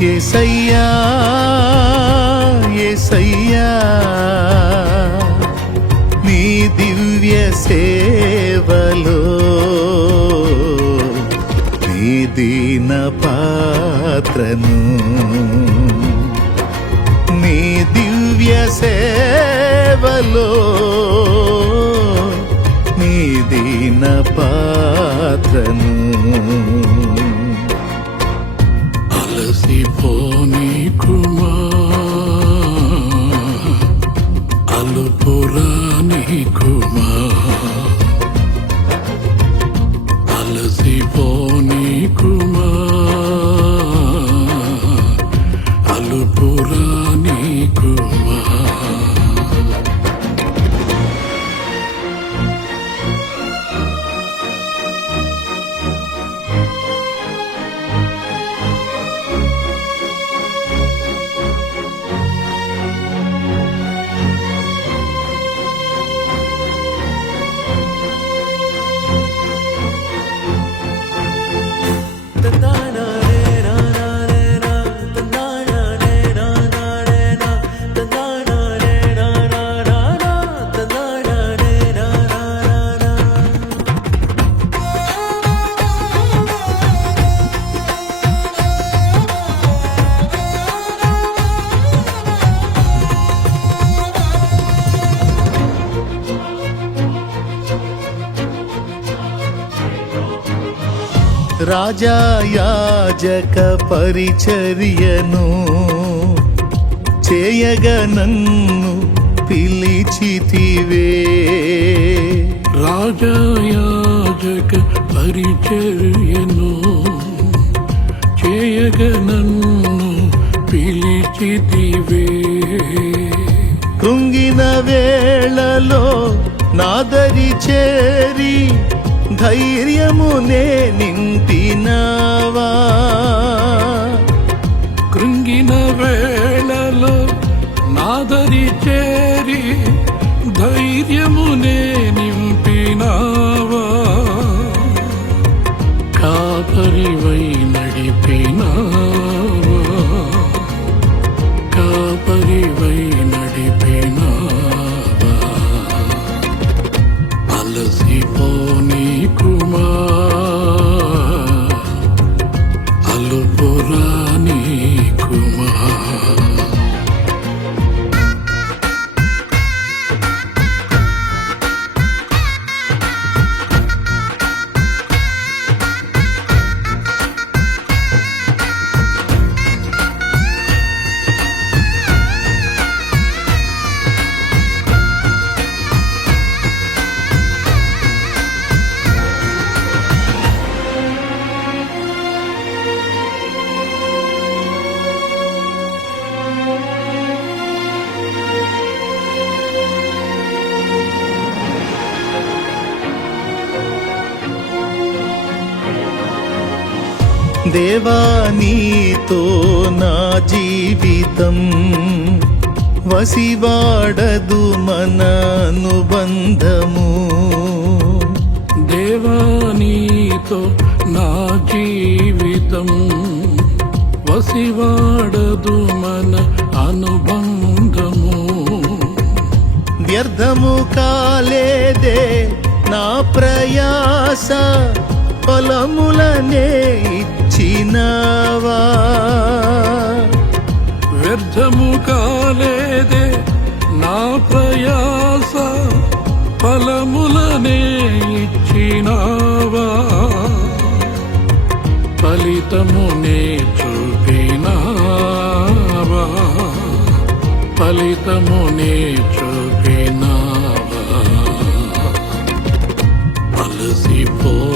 యేసయ్యా యేసయ్యా నీ దివ్య సేవలో నీ దీన పాత్రను నీ దివ్య సేవలో నీ దీన పాత్రను అలసిపోనీకుమా అలుపురానీకుమా అలసిపోనీకుమా అలుపురానీకుమా రాజా యాజక పరిచర్యను చేయగ నన్ను పిలిచితివే రాజా యాజక పరిచర్యను చేయగ నన్ను పిలిచితివే కృంగిన వేళలో నాదరి చేరి ధైర్యమునే నింపినావా కృంగిన వేళలో నాదరి చేరి ధైర్యమునే నింపినావా కాపరివై నడిపినావా కాపరివై నడిపినావా అలసిపోనీకుమా అలుపురానీకుమా దేవా నీతో నా జీవితం వసివాడదు మన అనుబంధము దేవా నీతో నా జీవితం వసివాడదు మన అనుబంధము వ్యర్థము కాలేదే నా ప్రయాస ఫలములనే ఇచ్చినావా వ్యర్థము కాలేదే నా ప్రయాస ఫలములనే ఇచ్చినావా ఫలితమునే చూపినావా ఫలితమునే చూపినావా అలసిపోనీకుమా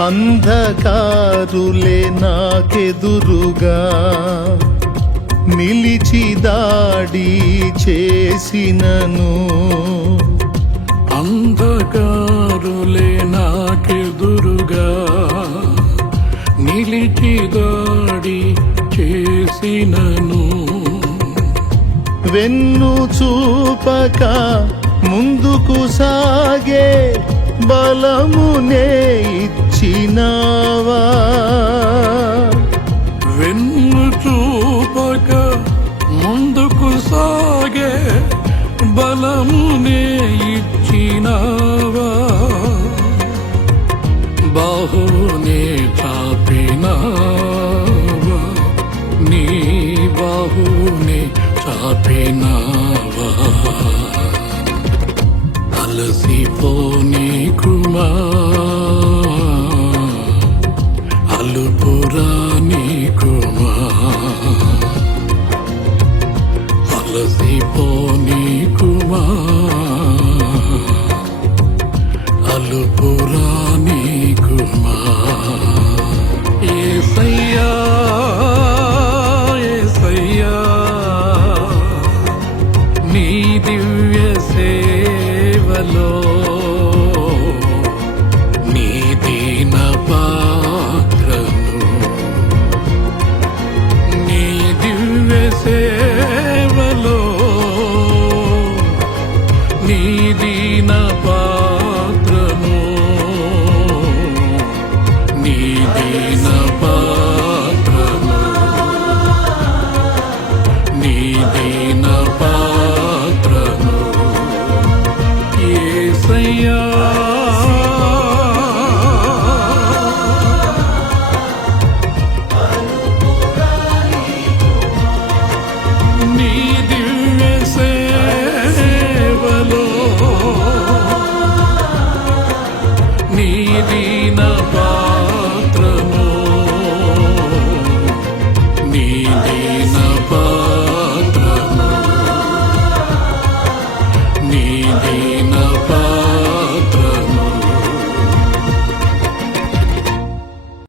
అంధకారులే నాకెదురుగా నిలిచి దాడి చేసినను అంధకారులే నాకెదురుగా నిలిచి దాడి చేసినను వెన్ను చూపక ముందుకు సాగే బలమునే ఇచ్చినావా వెన్ను చూపక ముందుకు సాగే బలమునే ఇచ్చినావా బాహునే చాపినావా నీ బాహునే చాపినావా అలసిపోని కృమా అలుపురాని కృమా అలసిపోని కృమా అలుపురాని కృమా యేసయ్యా యేసయ్యా నీ దివ్య సేవలో నీ దీన పాత్రను నీ దివ్య సేవలో నీ దీన పాత్రను నీ దీన పాత్రను నీ దీన పాత్రను యేసయ్యా నీ దివ్య సేవలో నీ దీన పాత్రను నీ దీన పాత్రను నీ దీన